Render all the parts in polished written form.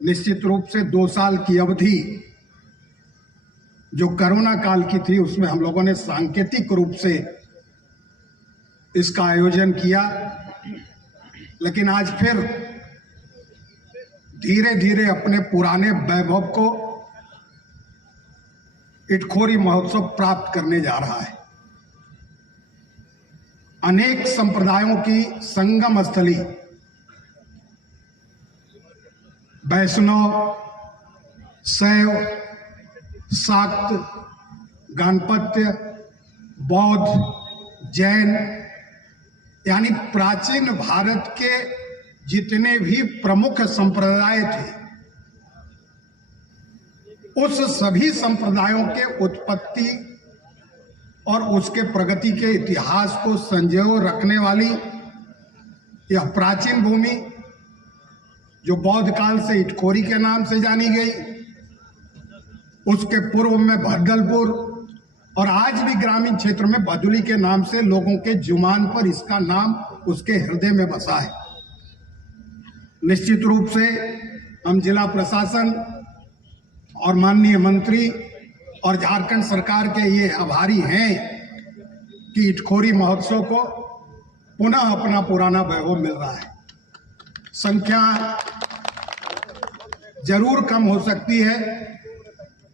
निश्चित रूप से 2 साल की अवधि जो कोरोना काल की थी उसमें हम लोगों ने सांकेतिक रूप से इसका आयोजन किया, लेकिन आज फिर धीरे धीरे अपने पुराने वैभव को इटखोरी महोत्सव प्राप्त करने जा रहा है। अनेक संप्रदायों की संगम स्थली वैष्णव, शैव, शाक्त, गणपत्य, बौद्ध, जैन यानी प्राचीन भारत के जितने भी प्रमुख संप्रदाय थे, उस सभी संप्रदायों के उत्पत्ति और उसके प्रगति के इतिहास को संजोए रखने वाली यह प्राचीन भूमि, जो बौद्ध काल से इटखोरी के नाम से जानी गई, उसके पूर्व में भद्दलपुर और आज भी ग्रामीण क्षेत्र में भदुली के नाम से लोगों के जुबान पर इसका नाम उसके हृदय में बसा है। निश्चित रूप से हम जिला प्रशासन और माननीय मंत्री और झारखंड सरकार के ये आभारी हैं कि इटखोरी महोत्सव को पुनः अपना पुराना वैभव मिल रहा है। संख्या जरूर कम हो सकती है,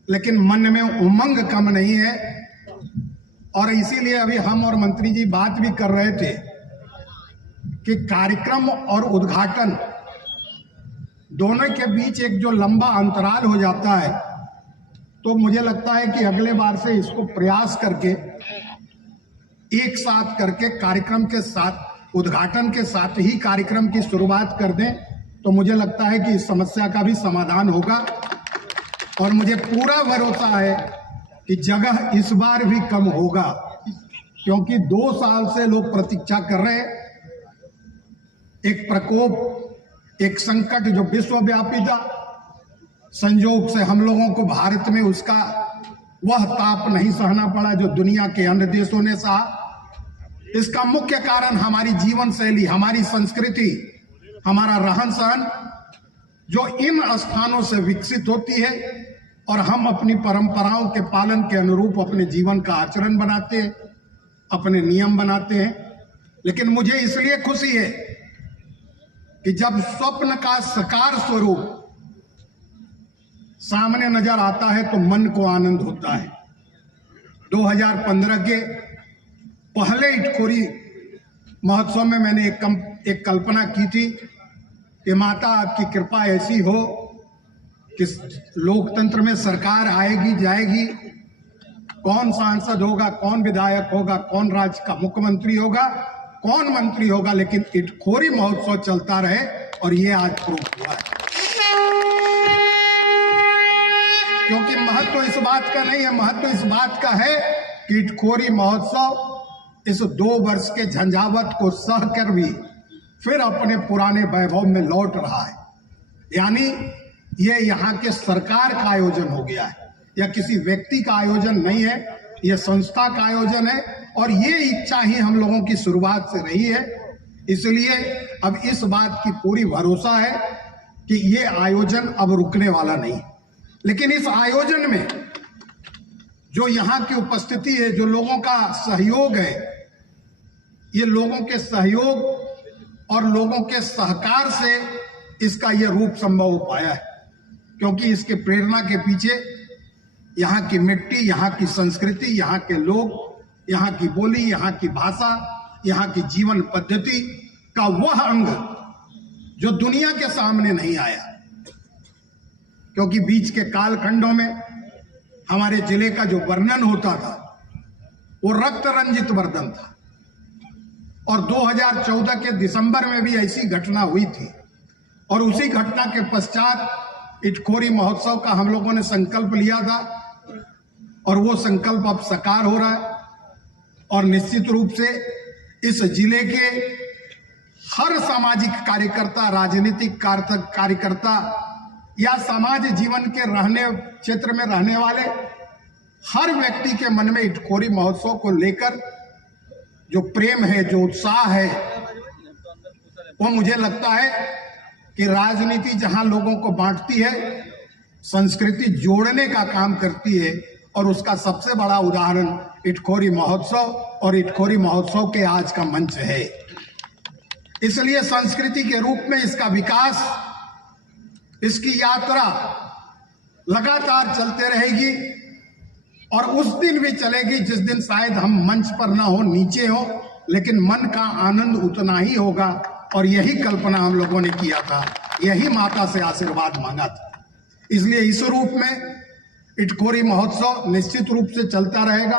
लेकिन मन में उमंग कम नहीं है। और इसीलिए अभी हम और मंत्री जी बात भी कर रहे थे कि कार्यक्रम और उद्घाटन दोनों के बीच एक जो लंबा अंतराल हो जाता है, तो मुझे लगता है कि अगले बार से इसको प्रयास करके एक साथ करके कार्यक्रम के साथ, उद्घाटन के साथ ही कार्यक्रम की शुरुआत कर दें, तो मुझे लगता है कि इस समस्या का भी समाधान होगा। और मुझे पूरा भरोसा है कि जगह इस बार भी कम होगा, क्योंकि 2 साल से लोग प्रतीक्षा कर रहे हैं। एक प्रकोप, एक संकट जो विश्वव्यापी था, संयोग से हम लोगों को भारत में उसका वह ताप नहीं सहना पड़ा जो दुनिया के अन्य देशों ने सहा। इसका मुख्य कारण हमारी जीवन शैली, हमारी संस्कृति, हमारा रहन सहन जो इन स्थानों से विकसित होती है और हम अपनी परंपराओं के पालन के अनुरूप अपने जीवन का आचरण बनाते हैं, अपने नियम बनाते हैं। लेकिन मुझे इसलिए खुशी है कि जब स्वप्न का साकार स्वरूप सामने नजर आता है तो मन को आनंद होता है। 2015 के पहले इटखोरी महोत्सव में मैंने एक कल्पना की थी कि माता आपकी कृपा ऐसी हो कि लोकतंत्र में सरकार आएगी जाएगी, कौन सांसद होगा, कौन विधायक होगा, कौन राज्य का मुख्यमंत्री होगा, कौन मंत्री होगा, लेकिन इटखोरी महोत्सव चलता रहे। और ये आज प्रूफ हुआ है, क्योंकि महत्व इस बात का नहीं है, महत्व इस बात का है कि इटखोरी महोत्सव इस 2 वर्ष के झंझावत को सह कर भी फिर अपने पुराने वैभव में लौट रहा है। यानी ये यहाँ के सरकार का आयोजन हो गया है, या किसी व्यक्ति का आयोजन नहीं है, यह संस्था का आयोजन है। और ये इच्छा ही हम लोगों की शुरुआत से रही है। इसलिए अब इस बात की पूरी भरोसा है कि ये आयोजन अब रुकने वाला नहीं। लेकिन इस आयोजन में जो यहाँ की उपस्थिति है, जो लोगों का सहयोग है, ये लोगों के सहयोग और लोगों के सहकार से इसका यह रूप संभव हो पाया है। क्योंकि इसके प्रेरणा के पीछे यहाँ की मिट्टी, यहाँ की संस्कृति, यहाँ के लोग, यहाँ की बोली, यहाँ की भाषा, यहाँ की जीवन पद्धति का वह अंग जो दुनिया के सामने नहीं आया। क्योंकि बीच के कालखंडों में हमारे जिले का जो वर्णन होता था वो रक्त रंजित वर्णन था। और 2014 के दिसंबर में भी ऐसी घटना हुई थी। और उसी घटना के पश्चात इटखोरी महोत्सव का हम लोगों ने संकल्प लिया था, और वो संकल्प अब साकार हो रहा है। और निश्चित रूप से इस जिले के हर सामाजिक कार्यकर्ता, राजनीतिक कार्यकर्ता या समाज जीवन के क्षेत्र में रहने वाले हर व्यक्ति के मन में इटखोरी महोत्सव को लेकर जो प्रेम है, जो उत्साह है, वो मुझे लगता है कि कि राजनीति जहां लोगों को बांटती है, संस्कृति जोड़ने का काम करती है। और उसका सबसे बड़ा उदाहरण इटखोरी महोत्सव और इटखोरी महोत्सव के आज का मंच है। इसलिए संस्कृति के रूप में इसका विकास, इसकी यात्रा लगातार चलते रहेगी और उस दिन भी चलेगी जिस दिन शायद हम मंच पर ना हो, नीचे हो, लेकिन मन का आनंद उतना ही होगा। और यही कल्पना हम लोगों ने किया था, यही माता से आशीर्वाद मांगा था। इसलिए इस रूप में इटखोरी महोत्सव निश्चित रूप से चलता रहेगा।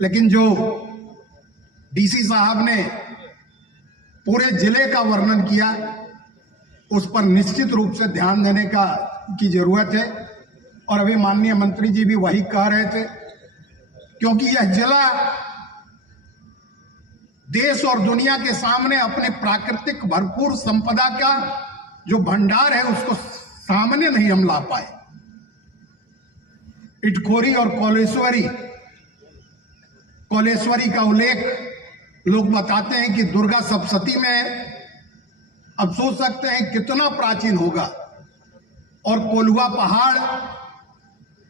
लेकिन जो डीसी साहब ने पूरे जिले का वर्णन किया, उस पर निश्चित रूप से ध्यान देने की जरूरत है। और अभी माननीय मंत्री जी भी वही कह रहे थे, क्योंकि यह जिला देश और दुनिया के सामने अपने प्राकृतिक भरपूर संपदा का जो भंडार है उसको सामने नहीं हम ला पाए। इटखोरी और कोलेश्वरी का उल्लेख लोग बताते हैं कि दुर्गा सप्तशती में है। अब सोच सकते हैं कितना प्राचीन होगा। और कोल्हुआ पहाड़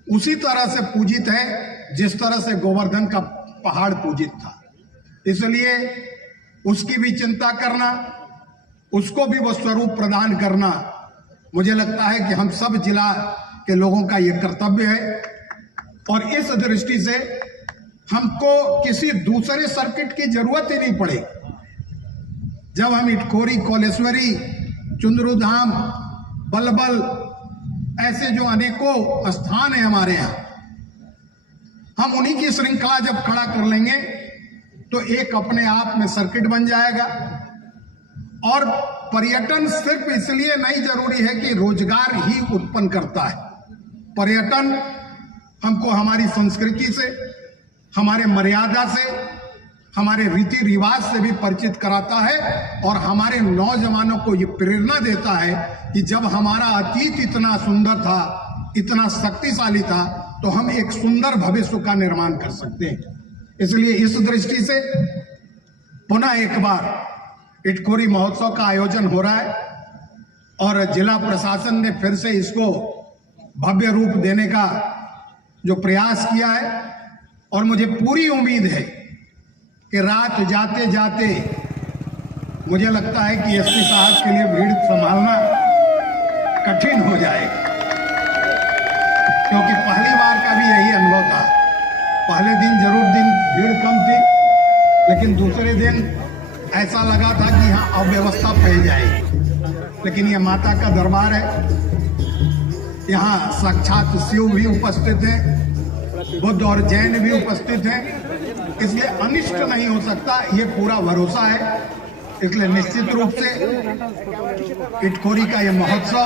उसी तरह से पूजित है जिस तरह से गोवर्धन का पहाड़ पूजित था। इसलिए उसकी भी चिंता करना, उसको भी वो स्वरूप प्रदान करना, मुझे लगता है कि हम सब जिला के लोगों का ये कर्तव्य है। और इस दृष्टि से हमको किसी दूसरे सर्किट की जरूरत ही नहीं पड़ेगी। जब हम इटखोरी, कोलेश्वरी, चुंदरूधाम, बलबल, ऐसे जो अनेकों स्थान है हमारे यहाँ, हम उन्हीं की श्रृंखला जब खड़ा कर लेंगे तो एक अपने आप में सर्किट बन जाएगा। और पर्यटन सिर्फ इसलिए नहीं जरूरी है कि रोजगार ही उत्पन्न करता है। पर्यटन हमको हमारी संस्कृति से, हमारे मर्यादा से, हमारे रीति रिवाज से भी परिचित कराता है। और हमारे नौजवानों को ये प्रेरणा देता है कि जब हमारा अतीत इतना सुंदर था, इतना शक्तिशाली था, तो हम एक सुंदर भविष्य का निर्माण कर सकते हैं। इसलिए इस दृष्टि से पुनः एक बार इटखोरी महोत्सव का आयोजन हो रहा है और जिला प्रशासन ने फिर से इसको भव्य रूप देने का जो प्रयास किया है। और मुझे पूरी उम्मीद है कि रात जाते जाते मुझे लगता है कि एसपी साहब के लिए भीड़ संभालना कठिन हो जाएगा, क्योंकि पहली बार का भी यही अनुभव था। पहले दिन जरूर भीड़ कम थी, लेकिन दूसरे दिन ऐसा लगा था कि यहाँ अव्यवस्था फैल जाएगी। लेकिन ये माता का दरबार है, यहाँ साक्षात शिव भी उपस्थित है, बुद्ध और जैन भी उपस्थित हैं, इसलिए अनिष्ट नहीं हो सकता, ये पूरा भरोसा है। इसलिए निश्चित रूप से इटखोरी का ये महोत्सव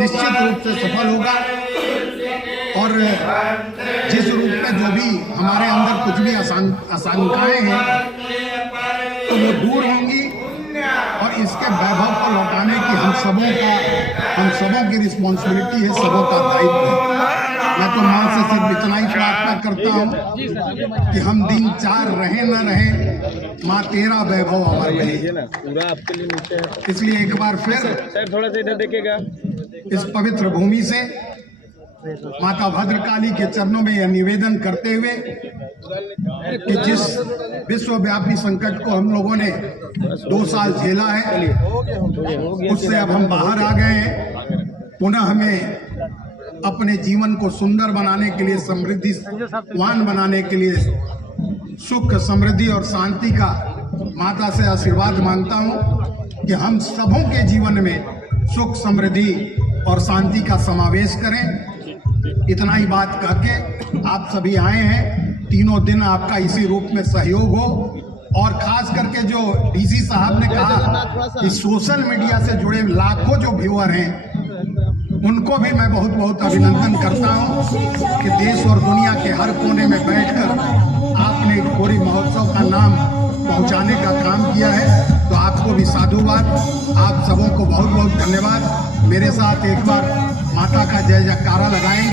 निश्चित रूप से सफल होगा। और जिस रूप में जो भी हमारे अंदर कुछ भी आशंकाएं हैं तो वो दूर होंगी। और इसके वैभव को लौटाने की हम सबों की रिस्पॉन्सिबिलिटी है, सबों का दायित्व है। मैं तो मां से सिर्फ इतना ही प्रार्थना करता हूं कि हम दिन 4 रहे न रहे, मां तेरा वैभव अमर रहे। इसलिए एक बार फिर थोड़ा सा इधर देखिएगा, इस पवित्र भूमि से माता भद्रकाली के चरणों में यह निवेदन करते हुए कि जिस विश्वव्यापी संकट को हम लोगों ने 2 साल झेला है, उससे अब हम बाहर आ गए हैं। पुनः हमें अपने जीवन को सुंदर बनाने के लिए, समृद्धिवान बनाने के लिए सुख, समृद्धि और शांति का माता से आशीर्वाद मांगता हूं कि हम सबों के जीवन में सुख, समृद्धि और शांति का समावेश करें। इतना ही बात कह के आप सभी आए हैं, 3 दिन आपका इसी रूप में सहयोग हो। और खास करके जो डीसी साहब ने कहा कि सोशल मीडिया से जुड़े लाखों जो व्यूअर हैं, उनको भी मैं बहुत बहुत अभिनंदन करता हूं कि देश और दुनिया के हर कोने में बैठकर आपने इटखोरी महोत्सव का नाम पहुंचाने का काम किया है। तो आपको भी साधुवाद, आप सबों को बहुत बहुत धन्यवाद। मेरे साथ एक बार माता का जय जयकारा लगाएं।